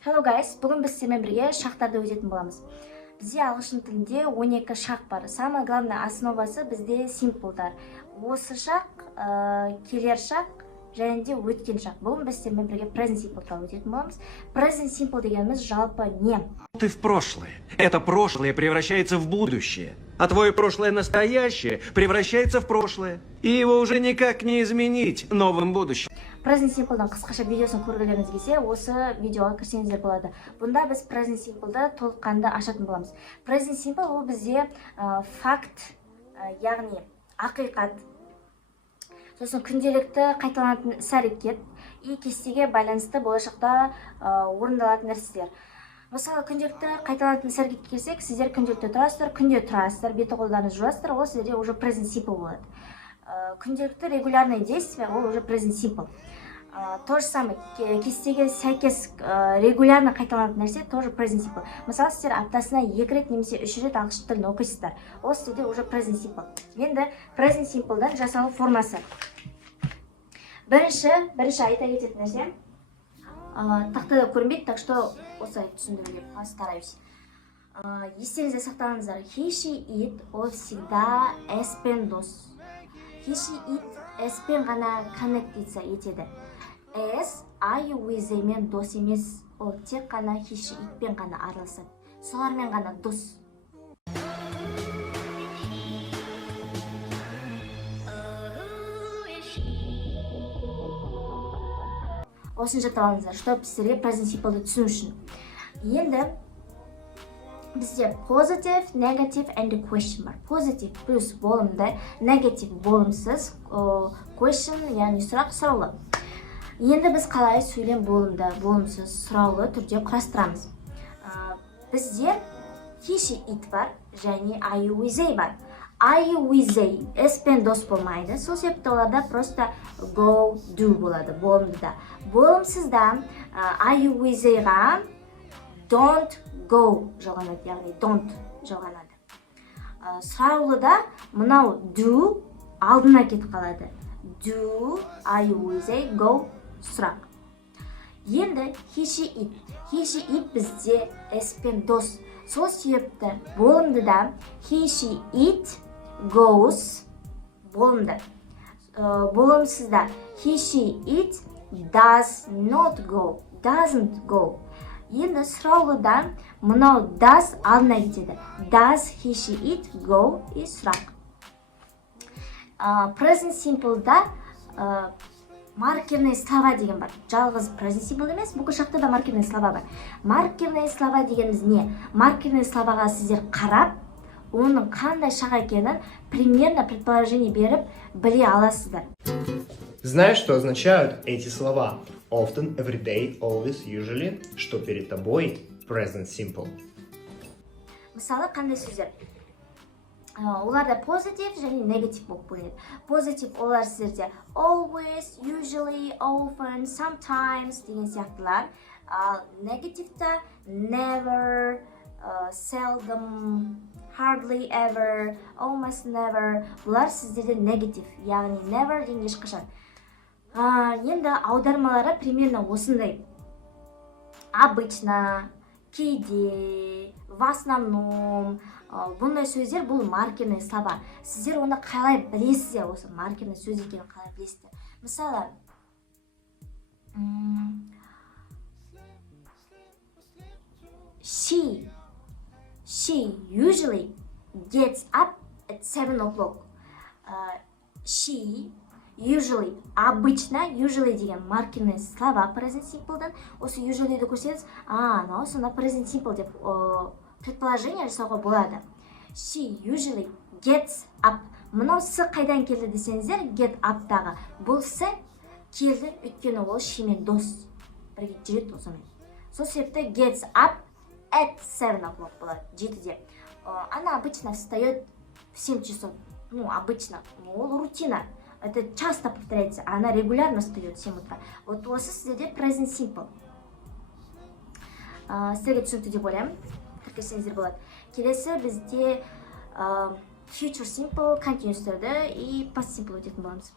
Hello guys, бүгін біз сіздермен бірге шақтарды өтетін боламыз. Бізде ағылшын тілінде 12 шақ бар. Самый главный основасы бізде симплдар. Осы шақ, келер шақ және де өткен шақ. Бүгін біз сіздермен бірге present simple туралы өтетін боламыз. Present simple дегеніміз жалпы не? Ты в прошлое. Это прошлое превращается в будущее. А твое прошлое настоящее превращается в прошлое. И его уже никак не изменить новым будущим. Present Simple'дан қысқаша видеосын көргілеріңіз келсе, осы видеоға кірсеңіздер болады. Бұнда біз Present Simple'ды толыққанды ашатын боламыз. Present Simple ол бізде факт, яғни ақиқат, сосын күнделікті қайталанатын іс-әрекет и кестеге байланысты болашақта орындалатын нәрселер. Мысалы, күнделікті қайталанатын іс-әрекетке келсек, сіздер күнделікті тұрасыздар, күнде тұрасыздар, беті қолдарыңызды жуасыздар, ол сіздерде уже Present Simple болады. Күнделікті регулярные действия, ол уже Present Simple. То же самое, кестеге сәйкес регулярно қайталанатын нәрсе тоже Present Simple. Мысалы, сіздер аптасына 2 рет немесе 3 рет ағылшын тілін оқисыздар. Ол сіздерде уже Present Simple. Енді Present Simple'дан жасалу формасы. Бірінші айта кететін нәрсе. Тақтада көрінбейді, так что осылай түсіндіруге постараюсь. Естеріңізде сақтаңыздар. He, she, it ол всегда S пен дос. He, she, it S пен ғана коннектиция етеді. S, I, with мен дос емес. Ол тек қана he, she, it пен ғана араласады. Солармен ғана дос. Осын жаттап алыңыздар, чтобы сіздерге Present Simple'ды түсіну үшін. Енді бізде positive, negative and question бар. Positive плюс болымды, negative болымсыз, question, яғни сұрақ, сұраулы. Енді біз қалай сөйлем болымды, болымсыз, сұраулы түрде құрастырамыз. Бізде he, she, it бар, және I, with they бар. I, with they, S пен дос болмайды. Сол себепті оларда просто go, do болады, болымдыда. Болымсызда I, with they-ға don't go жалғанады, яғни don't жалғанады. Сұраулыда мұнау do алдына кетіп қалады. Do, I, with they, go, сұрақ. Енді he, she, it. He, she, it бізде S пен дос. Сол себепті болымдыда he, she, it goes болымды. Болымсызда he, she, it does not go, doesn't go. Енді сұраулыдан мұнау does алдына кетеді. Does he, she, it go и сұрақ. Present Simple'да маркерные слова деген бар. Жалғыз Present Simple емес, бүкіл шақта да маркерные слова бар. Маркерные слова дегеніміз не? Маркерные словаға сіздер қарап, оның қандай шақ екенін примерно предположение беріп біле аласыздар. Знаешь, что означают эти слова? Often, every day, always, usually, что перед тобой present simple. Мысалы, қандай сөздер? Оларда positive және negative болып бөлінеді. Positive олар сіздерде always, usually, often, sometimes деген сияқтылар. Ал негативта never, seldom, hardly ever, almost never. Бұлар сіздерде negative, яғни never деген ешқашан. Енді аудармалары примерно осындай. Обычно, кейде, в основном. Бұндай сөздер бұл маркерный слова. Сіздер оны қалай білесіздер, осы маркерный сөз екенін қалай білесіздер. Мысалы, she usually gets up at 7 o'clock. She usually, обычно, usually деген маркерный слова Present Simple'дан. Осы usually'ді көрсеңіз, сонда Present Simple деп предположение жасауға болады. She usually gets up. Мұнау с қайдан келді десеңіздер, get up-тағы. Бұл с келді, өйткені ол she мен дос. Бірге жүреді осымен. Сол себепті gets up at 7 o'clock болады, 7-де. Она обычно встает в 7 часов. Обычно. Ол рутина. Это часто повторяется. Она регулярно встает в 7 утра. Вот осы сіздерде present simple. Сіздерге түсінікті деп ойлаймын. Тіркесеңіздер болады. Келесі бізде future simple, continuous түрді и past simple өтетін боламыз.